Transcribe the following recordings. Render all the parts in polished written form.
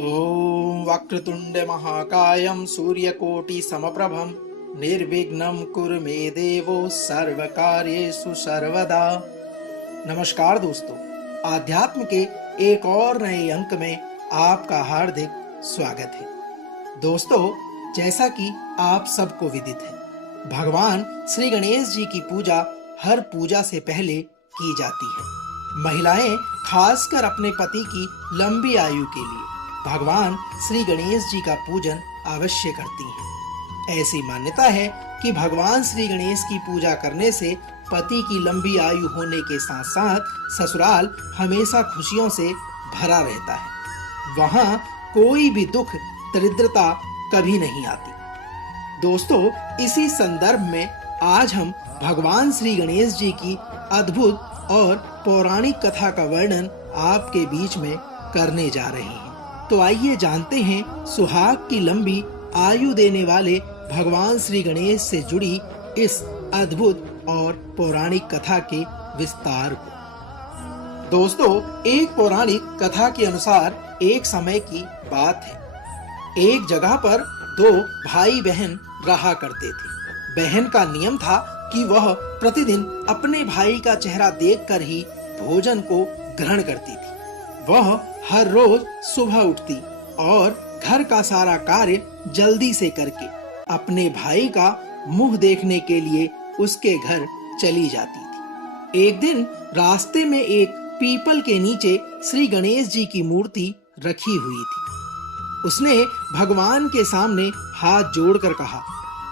ॐ वक्रतुण्ड महाकायं सूर्यकोटि समप्रभं निर्विघ्नं कुरु मे देवो सर्वकार्येषु सर्वदा। नमस्कार दोस्तों, आध्यात्म के एक और नए अंक में आपका हार्दिक स्वागत है। दोस्तों, जैसा कि आप सबको विदित है, भगवान श्री गणेश जी की पूजा हर पूजा से पहले की जाती है। महिलाएं खासकर अपने पति की लंबी आयु के लिए भगवान श्री गणेश जी का पूजन अवश्य करती हैं। ऐसी मान्यता है कि भगवान श्री गणेश की पूजा करने से पति की लंबी आयु होने के साथ साथ ससुराल हमेशा खुशियों से भरा रहता है। वहां कोई भी दुख दरिद्रता कभी नहीं आती। दोस्तों, इसी संदर्भ में आज हम भगवान श्री गणेश जी की अद्भुत और पौराणिक कथा का वर्णन आपके बीच में करने जा रहे हैं। तो आइए जानते हैं सुहाग की लंबी आयु देने वाले भगवान श्री गणेश से जुड़ी इस अद्भुत और पौराणिक कथा के विस्तार को। दोस्तों, एक पौराणिक कथा के अनुसार एक समय की बात है। एक जगह पर दो भाई बहन रहा करते थे। बहन का नियम था कि वह प्रतिदिन अपने भाई का चेहरा देखकर ही भोजन को ग्रहण करती थी। वह हर रोज सुबह उठती और घर का सारा कार्य जल्दी से करके अपने भाई का मुंह देखने के लिए उसके घर चली जाती थी। एक दिन रास्ते में एक पीपल के नीचे श्री गणेश जी की मूर्ति रखी हुई थी। उसने भगवान के सामने हाथ जोड़कर कहा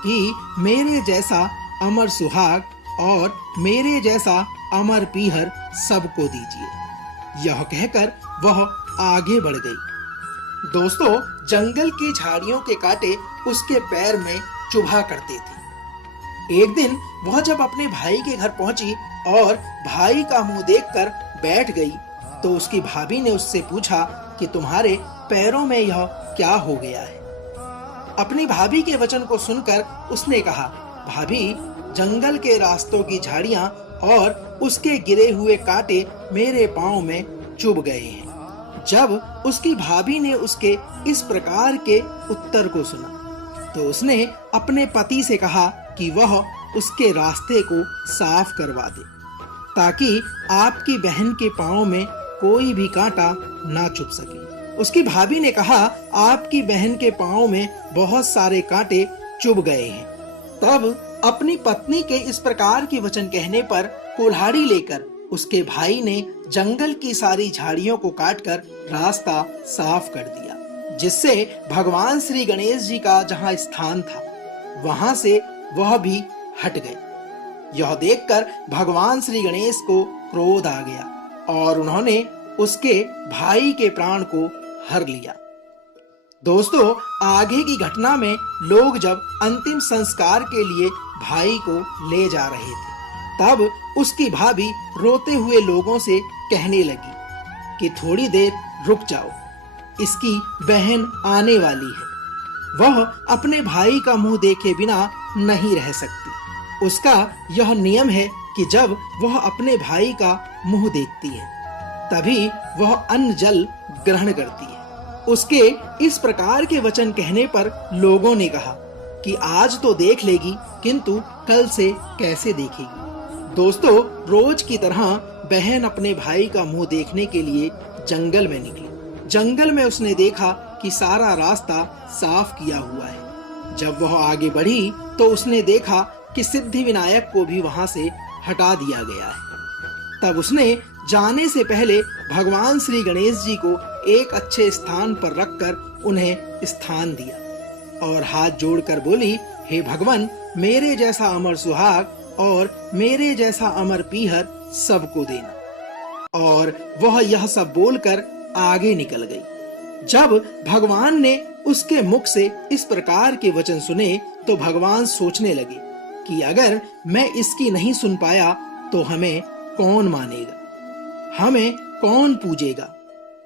कि मेरे जैसा अमर सुहाग और मेरे जैसा अमर पीहर सबको दीजिए। यह कहकर वह आगे बढ़ गई। दोस्तों, जंगल की झाड़ियों के कांटे उसके पैर में चुभा करते थे। एक दिन वह जब अपने भाई के घर पहुंची और भाई का मुंह देखकर बैठ गई तो उसकी भाभी ने उससे पूछा कि तुम्हारे पैरों में यह क्या हो गया है। अपनी भाभी के वचन को सुनकर उसने कहा, भाभी, जंगल के रास्तों की झाड़ियां और उसके गिरे हुए कांटे मेरे पांव में चुभ गए हैं। जब उसकी भाभी ने उसके इस प्रकार के उत्तर को सुना तो उसने अपने पति से कहा कि वह उसके रास्ते को साफ करवा दे ताकि आपकी बहन के पांव में कोई भी कांटा ना चुभ सके। उसकी भाभी ने कहा, आपकी बहन के पांव में बहुत सारे कांटे चुभ गए हैं। तब अपनी पत्नी के इस प्रकार के वचन कहने पर कुल्हाड़ी लेकर उसके भाई ने जंगल की सारी झाड़ियों को काटकर रास्ता साफ कर दिया, जिससे भगवान श्री गणेश जी का जहां स्थान था वहां से वह भी हट गए। यह देखकर भगवान श्री गणेश को क्रोध आ गया और उन्होंने उसके भाई के प्राण को हर लिया। दोस्तों, आगे की घटना में लोग जब अंतिम संस्कार के लिए भाई को ले जा रहे थे तब उसकी भाभी रोते हुए लोगों से कहने लगी कि थोड़ी देर रुक जाओ, इसकी बहन आने वाली है। वह अपने भाई का मुंह देखे बिना नहीं रह सकती। उसका यह नियम है कि जब वह अपने भाई का मुंह देखती है तभी वह अन्न जल ग्रहण करती है। उसके इस प्रकार के वचन कहने पर लोगों ने कहा कि आज तो देख लेगी, किंतु कल से कैसे देखेगी। दोस्तों, रोज की तरह बहन अपने भाई का मुंह देखने के लिए जंगल में निकली। जंगल में उसने देखा कि सारा रास्ता साफ किया हुआ है। जब वह आगे बढ़ी तो उसने देखा कि सिद्धि विनायक को भी वहां से हटा दिया गया है। तब उसने जाने से पहले भगवान श्री गणेश जी को एक अच्छे स्थान पर रखकर उन्हें स्थान दिया और हाथ जोड़कर बोली, हे भगवान, मेरे जैसा अमर सुहाग और मेरे जैसा अमर पीहर सबको देना। और वह यह सब बोलकर आगे निकल गई। जब भगवान ने उसके मुख से इस प्रकार के वचन सुने तो भगवान सोचने लगे कि अगर मैं इसकी नहीं सुन पाया तो हमें कौन मानेगा, हमें कौन पूजेगा।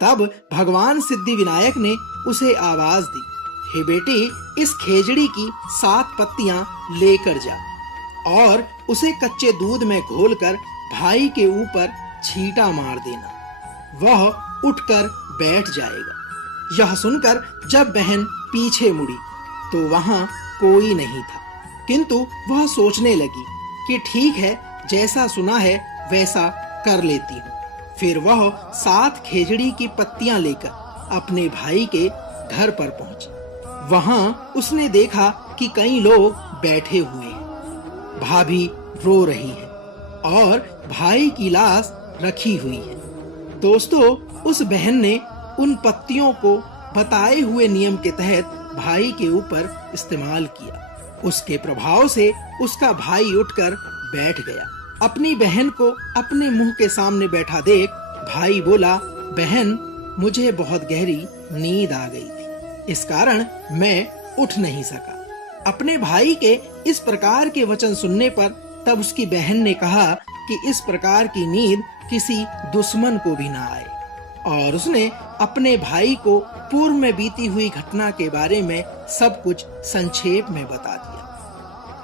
तब भगवान सिद्धि विनायक ने उसे आवाज दी, हे बेटी, इस खेजड़ी की 7 पत्तियां लेकर जा और उसे कच्चे दूध में घोलकर भाई के ऊपर छींटा मार देना। वह उठकर बैठ जाएगा। यह सुनकर जब बहन पीछे मुड़ी तो वहां कोई नहीं था, किंतु वह सोचने लगी कि ठीक है, जैसा सुना है वैसा कर लेती हूँ। फिर वह 7 खेजड़ी की पत्तियां लेकर अपने भाई के घर पर पहुंची। वहां उसने देखा कि कई लोग बैठे हुए हैं, भाभी रो रही है और भाई की लाश रखी हुई है। दोस्तों, उस बहन ने उन पत्तियों को बताए हुए नियम के तहत भाई के ऊपर इस्तेमाल किया। उसके प्रभाव से उसका भाई उठकर बैठ गया। अपनी बहन को अपने मुंह के सामने बैठा देख भाई बोला, बहन, मुझे बहुत गहरी नींद आ गई थी, इस कारण मैं उठ नहीं सका। अपने भाई के इस प्रकार के वचन सुनने पर तब उसकी बहन ने कहा कि इस प्रकार की नींद किसी दुश्मन को भी ना आए, और उसने अपने भाई को पूर्व में बीती हुई घटना के बारे में सब कुछ संक्षेप में बता दिया।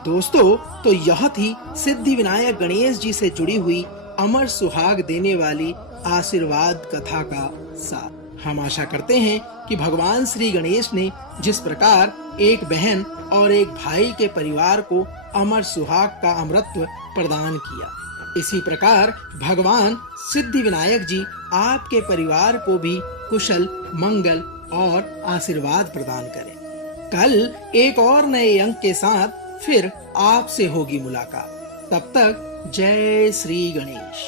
दोस्तों, तो यह थी सिद्धि विनायक गणेश जी से जुड़ी हुई अमर सुहाग देने वाली आशीर्वाद कथा का सार। हम आशा करते हैं कि भगवान श्री गणेश ने जिस प्रकार एक बहन और एक भाई के परिवार को अमर सुहाग का अमरत्व प्रदान किया, इसी प्रकार भगवान सिद्धि विनायक जी आपके परिवार को भी कुशल, मंगल और आशीर्वाद प्रदान करें। कल एक और नए अंक के साथ फिर आपसे होगी मुलाकात। तब तक जय श्री गणेश।